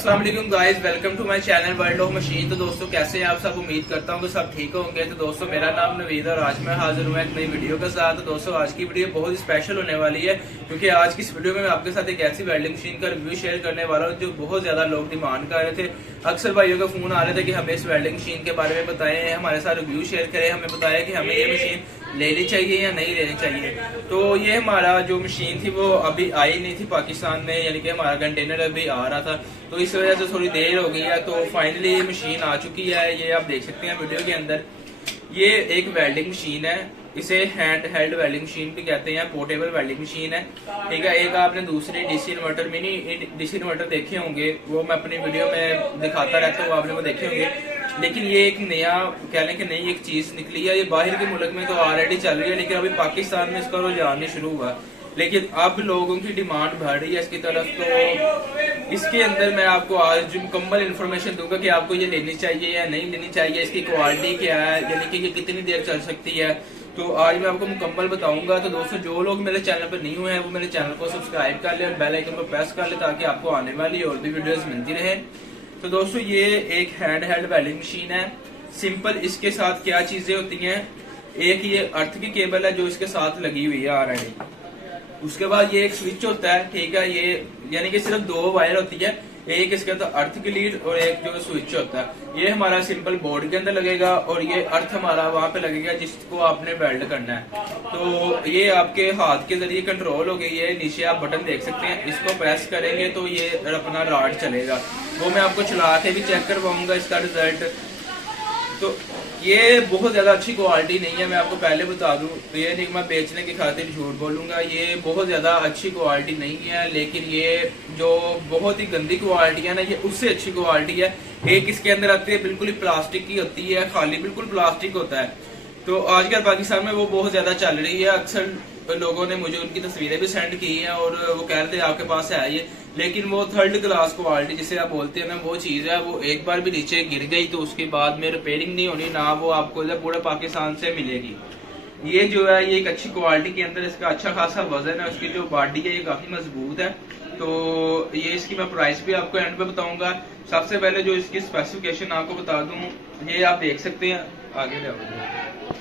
अस्सलाम वालेकुम guys, welcome to my channel world of machine. तो दोस्तों कैसे हैं आप सब? उम्मीद करता हूँ कि सब ठीक होंगे। तो दोस्तों मेरा नाम नवीद और आज मैं हाजिर हूँ एक नई वीडियो के साथ। तो दोस्तों आज की वीडियो बहुत स्पेशल होने वाली है क्योंकि आज की इस वीडियो में मैं आपके साथ एक ऐसी वेल्डिंग मशीन का रिव्यू शेयर करने वाला हूँ जो बहुत ज्यादा लोग डिमांड कर रहे थे। अक्सर भाइयों का फोन आ रहे थे कि हमें इस वेल्डिंग मशीन के बारे में बताएं, हमारे साथ रिव्यू शेयर करें, हमें बताया कि हमें ये मशीन लेनी चाहिए या नहीं लेनी चाहिए। तो ये हमारा जो मशीन थी वो अभी आई नहीं थी पाकिस्तान में, यानी कि हमारा कंटेनर अभी आ रहा था, तो इस वजह से थोड़ी देर हो गई है। तो फाइनली ये मशीन आ चुकी है, ये आप देख सकते हैं वीडियो के अंदर। ये एक वेल्डिंग मशीन है, इसे हैंड हेल्ड वेल्डिंग मशीन भी कहते हैं, पोर्टेबल वेल्डिंग मशीन है। ठीक है, एक आपने दूसरी DC inverter, mini DC inverter देखे होंगे, वो मैं अपनी वीडियो में दिखाता रहता हूँ, आपने वो देखे होंगे। लेकिन ये एक नया कहने की नई एक चीज निकली है। ये बाहर के मुल्क में तो ऑलरेडी चल रही है, लेकिन अभी पाकिस्तान में इसका रुझान नहीं शुरू हुआ। लेकिन अब लोगों की डिमांड बढ़ रही है इसकी तरफ। तो इसके अंदर मैं आपको आज मुकम्मल इन्फॉर्मेशन दूंगा कि आपको ये लेनी चाहिए या नहीं लेनी चाहिए, इसकी क्वालिटी क्या है, यानी कि ये कितनी देर चल सकती है। तो आज मैं आपको मुकम्मल बताऊंगा। तो दोस्तों जो लोग मेरे चैनल पर नहीं हुए हैं वो मेरे चैनल को सब्सक्राइब कर ले और बेल आइकन पर प्रेस कर ले ताकि आपको आने वाली और भी वीडियोस मिलती रहे। तो दोस्तों ये एक हैंड हेल्ड वेल्डिंग मशीन है। सिंपल इसके साथ क्या चीजें होती हैं, एक ये अर्थ की केबल है जो इसके साथ लगी हुई है ऑलरेडी। उसके बाद ये एक स्विच होता है, ठीक है, ये यानी कि सिर्फ दो वायर होती है, एक इसके अंदर अर्थ की लीड और एक जो स्विच होता है। ये हमारा सिंपल बोर्ड के अंदर लगेगा और ये अर्थ हमारा वहां पे लगेगा जिसको आपने वेल्ड करना है। तो ये आपके हाथ के जरिए कंट्रोल हो गई है। नीचे आप बटन देख सकते हैं, इसको प्रेस करेंगे तो ये अपना रॉड चलेगा। वो मैं आपको चला के भी चेक करवाऊंगा इसका रिजल्ट। तो ये बहुत ज्यादा अच्छी क्वालिटी नहीं है, मैं आपको पहले बता दूं। तो ये नहीं मैं बेचने की खातिर झूठ बोलूंगा, ये बहुत ज्यादा अच्छी क्वालिटी नहीं है। लेकिन ये जो बहुत ही गंदी क्वालिटी है ना, ये उससे अच्छी क्वालिटी है। एक इसके अंदर आती है बिल्कुल ही प्लास्टिक की होती है, खाली बिल्कुल प्लास्टिक होता है। तो आजकल पाकिस्तान में वो बहुत ज्यादा चल रही है। अक्सर लोगों ने मुझे उनकी तस्वीरें भी सेंड की हैं और वो कह रहे थे आपके पास है ये, लेकिन वो थर्ड क्लास क्वालिटी जिसे आप बोलते हैं ना, वो चीज है। वो एक बार भी नीचे गिर गई तो उसके बाद में रिपेयरिंग नहीं होनी, ना वो आपको पूरे पाकिस्तान से मिलेगी। ये जो है ये एक अच्छी क्वालिटी के अंदर, इसका अच्छा खासा वजन है, उसकी जो बॉडी है ये काफी मजबूत है। तो ये इसकी मैं प्राइस भी आपको एंड पे बताऊंगा। सबसे पहले जो इसकी स्पेसिफिकेशन आपको बता दूं, ये आप देख सकते हैं, आगे जाओ।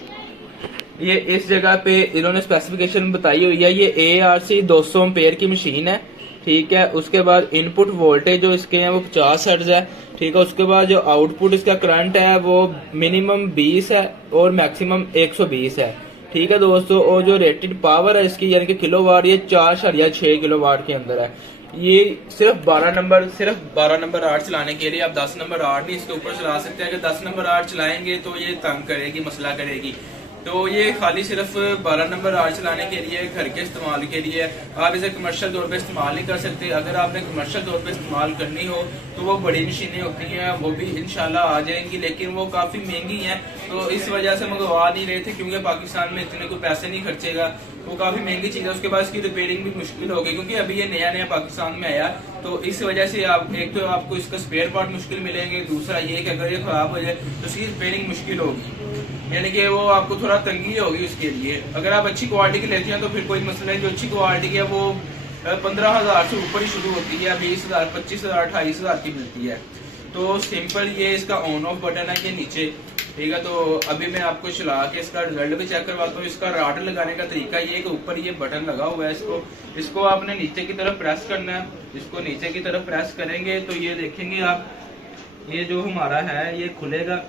ये इस जगह पे इन्होंने स्पेसिफिकेशन बताई हुई है। ये ARC 200 एम्पेयर की मशीन है, ठीक है। उसके बाद इनपुट वोल्टेज जो इसके हैं वो 50 हर्ट्ज है, ठीक है। उसके बाद जो आउटपुट इसका करंट है वो मिनिमम 20 है और मैक्सिमम 120 है, ठीक है दोस्तों। और जो रेटेड पावर है इसकी यानी कि किलोवाट, ये 4.6 किलोवाट के अंदर है। ये सिर्फ 12 नंबर आर्ट चलाने के लिए, आप 10 नंबर आर्ट नहीं इसके ऊपर चला सकते। अगर 10 नंबर आर्ट चलाएंगे तो ये तंग करेगी, मसला करेगी। तो ये खाली सिर्फ 12 नंबर आर्ट चलाने के लिए, घर के इस्तेमाल के लिए। आप इसे कमर्शियल तौर पे इस्तेमाल नहीं कर सकते। अगर आपने कमर्शियल तौर पे इस्तेमाल करनी हो तो वो बड़ी मशीनें होती हैं, वो भी इंशाल्लाह आ जाएंगी, लेकिन वो काफी महंगी हैं। तो इस वजह से मंगवा नहीं रहे थे क्योंकि पाकिस्तान में इतने कोई पैसे नहीं खर्चेगा, वो काफी महंगी चीज है। उसके बाद इसकी रिपेयरिंग भी मुश्किल होगी क्योंकि अभी ये नया पाकिस्तान में आया। तो इस वजह से आप एक तो आपको इसका स्पेयर पार्ट मुश्किल मिलेंगे, दूसरा ये कि अगर ये खराब हो जाए तो इसकी रिपेयरिंग मुश्किल होगी, यानी कि वो आपको थोड़ा तंगी होगी उसके लिए। अगर आप अच्छी क्वालिटी की लेते हैं तो फिर कोई मसला नहीं। जो अच्छी क्वालिटी है वो 15,000 से ऊपर ही शुरू होती है, 20,000, 25,000, 28,000 की मिलती है। तो सिंपल ये इसका ऑन ऑफ बटन है, ये नीचे, ठीक है। तो अभी मैं आपको चला के इसका रिजल्ट भी चेक करवाता हूँ। इसका रॉड लगाने का तरीका ये कि ऊपर ये बटन लगा हुआ है, इसको आपने नीचे की तरफ प्रेस करना है। इसको नीचे की तरफ प्रेस करेंगे तो ये देखेंगे आप, ये जो हमारा है ये खुलेगा।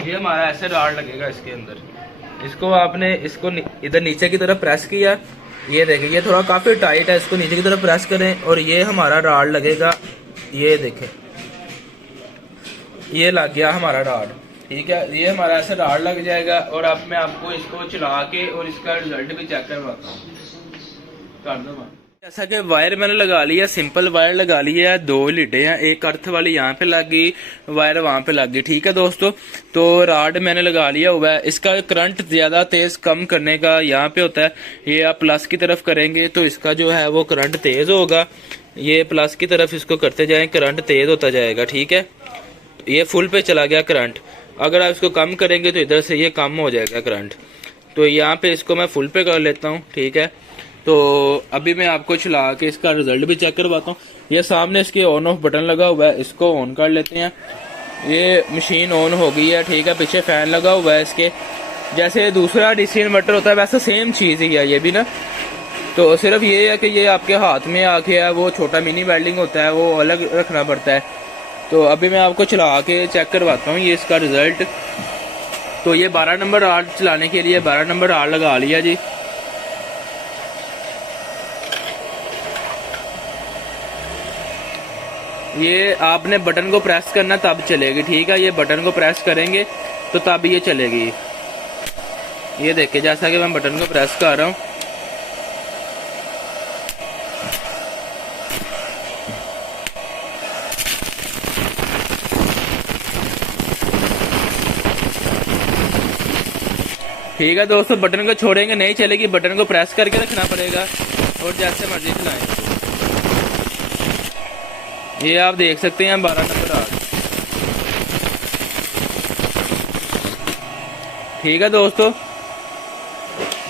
ये हमारा ऐसे रॉड लगेगा इसके अंदर। इसको आपने इसको इधर नीचे की तरफ प्रेस किया, ये देखिए ये थोड़ा काफी टाइट है, इसको नीचे की तरफ प्रेस करें और ये हमारा रॉड लगेगा। ये देखें ये लग गया हमारा रॉड, ठीक है। ये हमारा ऐसे रॉड लग जाएगा। और अब मैं आपको इसको चला के और इसका रिजल्ट भी चेक करवाता हूँ, कर दो। जैसा कि वायर मैंने लगा लिया, सिंपल वायर लगा लिया है, 2 लीडें हैं, एक अर्थ वाली यहाँ पे लग गई, वायर वहां पे लग गई, ठीक है दोस्तों। तो रॉड मैंने लगा लिया हुआ है। इसका करंट ज्यादा तेज कम करने का यहाँ पे होता है, ये आप प्लस की तरफ करेंगे तो इसका जो है वो करंट तेज होगा। ये प्लस की तरफ इसको करते जाए, करंट तेज होता जाएगा, ठीक है। ये फुल पे चला गया करंट। अगर आप इसको कम करेंगे तो इधर से ये कम हो जाएगा करंट। तो यहाँ पे इसको मैं फुल पे कर लेता हूँ, ठीक है। तो अभी मैं आपको चला के इसका रिजल्ट भी चेक करवाता हूँ। ये सामने इसके ऑन ऑफ बटन लगा हुआ है, इसको ऑन कर लेते हैं। ये मशीन ऑन हो गई है, ठीक है। पीछे फैन लगा हुआ है इसके, जैसे दूसरा डीसी इन्वर्टर होता है वैसा सेम चीज़ ही है ये भी ना। तो सिर्फ ये है कि ये आपके हाथ में आके है, वो छोटा मिनी वेल्डिंग होता है वो अलग रखना पड़ता है। तो अभी मैं आपको चला के चेक करवाता हूँ ये इसका रिजल्ट। तो ये 12 नंबर आर चलाने के लिए 12 नंबर आर लगा लिया जी। ये आपने बटन को प्रेस करना तब चलेगी, ठीक है। ये बटन को प्रेस करेंगे तो तब ये चलेगी। ये देखिए जैसा कि मैं बटन को प्रेस कर रहा हूँ, ठीक है दोस्तों। बटन को छोड़ेंगे नहीं चलेगी, बटन को प्रेस करके रखना पड़ेगा और जैसे मर्जी चलाएं। ये आप देख सकते हैं 12 नंबर आर, ठीक है दोस्तों।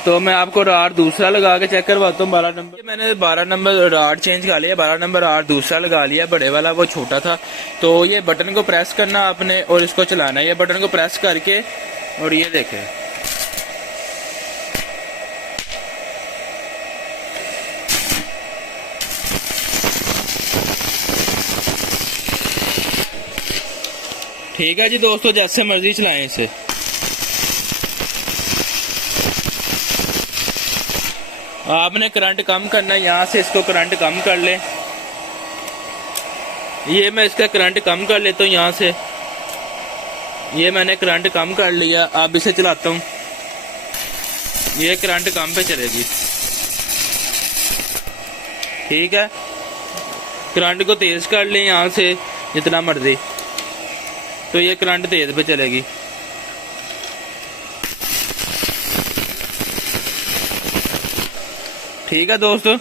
तो मैं आपको राड दूसरा लगा के चेक करवाता हूँ 12 नंबर। मैंने 12 नंबर राड चेंज कर लिया, 12 नंबर राड दूसरा लगा लिया, बड़े वाला वो छोटा था। तो ये बटन को प्रेस करना आपने और इसको चलाना है। ये बटन को प्रेस करके और ये देखें, ठीक है जी दोस्तों। जैसे मर्जी चलाएं इसे। आपने करंट कम करना है, यहाँ से इसको करंट कम कर ले। ये मैं इसका करंट कम कर लेता हूँ यहाँ से। ये मैंने करंट कम कर लिया, अब इसे चलाता हूँ। ये करंट कम पे चलेगी, ठीक है। करंट को तेज कर ले यहाँ से जितना मर्जी, तो ये करंट तेज पे चलेगी। ठीक है दोस्तों।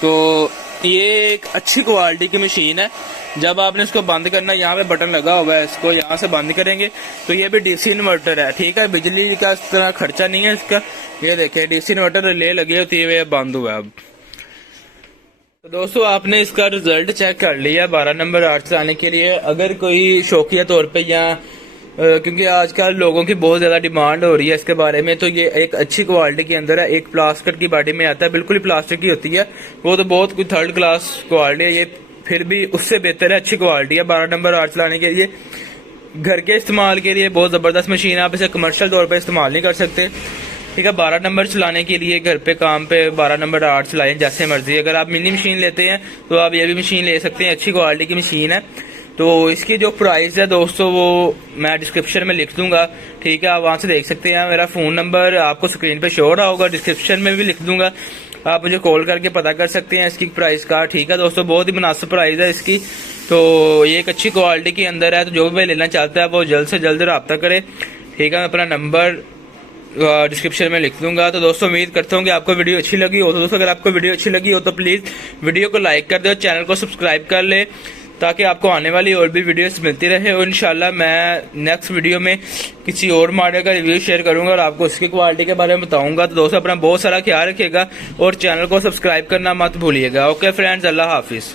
तो ये एक अच्छी क्वालिटी की मशीन है। जब आपने इसको बंद करना, यहाँ पे बटन लगा हुआ है, इसको यहाँ से बंद करेंगे तो ये भी डीसी इन्वर्टर है, ठीक है। बिजली का इस तरह खर्चा नहीं है इसका। ये देखिए डीसी इन्वर्टर रिले लगी होती है, बंद हुआ है अब। तो दोस्तों आपने इसका रिजल्ट चेक कर लिया 12 नंबर आर चलाने के लिए। अगर कोई शौकिया तौर पे या क्योंकि आजकल लोगों की बहुत ज्यादा डिमांड हो रही है इसके बारे में, तो ये एक अच्छी क्वालिटी के अंदर है। एक प्लास्टिक की बॉडी में आता है, बिल्कुल ही प्लास्टिक की होती है वो, तो बहुत कोई थर्ड क्लास क्वालिटी है। ये फिर भी उससे बेहतर है, अच्छी क्वालिटी है। 12 नंबर आर चलाने के लिए घर के इस्तेमाल के लिए बहुत जबरदस्त मशीन है। आप इसे कमर्शियल तौर पर इस्तेमाल नहीं कर सकते, ठीक है। 12 नंबर चलाने के लिए घर पे काम पे 12 नंबर आर चलाएं जैसे मर्जी। अगर आप मिनी मशीन लेते हैं तो आप ये भी मशीन ले सकते हैं, अच्छी क्वालिटी की मशीन है। तो इसकी जो प्राइस है दोस्तों वो मैं डिस्क्रिप्शन में लिख दूंगा, ठीक है। आप वहां से देख सकते हैं। मेरा फोन नंबर आपको स्क्रीन पे शो रहा होगा, डिस्क्रिप्शन में भी लिख दूंगा, आप मुझे कॉल करके पता कर सकते हैं इसकी प्राइस का, ठीक है दोस्तों। बहुत ही मुनासिब प्राइस है इसकी। तो ये एक अच्छी क्वालिटी के अंदर है, तो जो भी लेना चाहता है वो जल्द से जल्द रब्ता करे, ठीक है। मैं अपना नंबर डिस्क्रिप्शन में लिख दूंगा। तो दोस्तों उम्मीद करता हूँ कि आपको वीडियो अच्छी लगी हो। तो दोस्तों अगर आपको वीडियो अच्छी लगी हो तो प्लीज़ वीडियो को लाइक कर दो, चैनल को सब्सक्राइब कर ले, ताकि आपको आने वाली और भी वीडियोस मिलती रहे। और इंशाल्लाह मैं नेक्स्ट वीडियो में किसी और मॉडल का रिव्यू शेयर करूंगा और आपको उसकी क्वालिटी के बारे में बताऊंगा। तो दोस्तों अपना बहुत सारा ख्याल रखिएगा और चैनल को सब्सक्राइब करना मत भूलिएगा। ओके फ्रेंड्स, अल्लाह हाफिज़।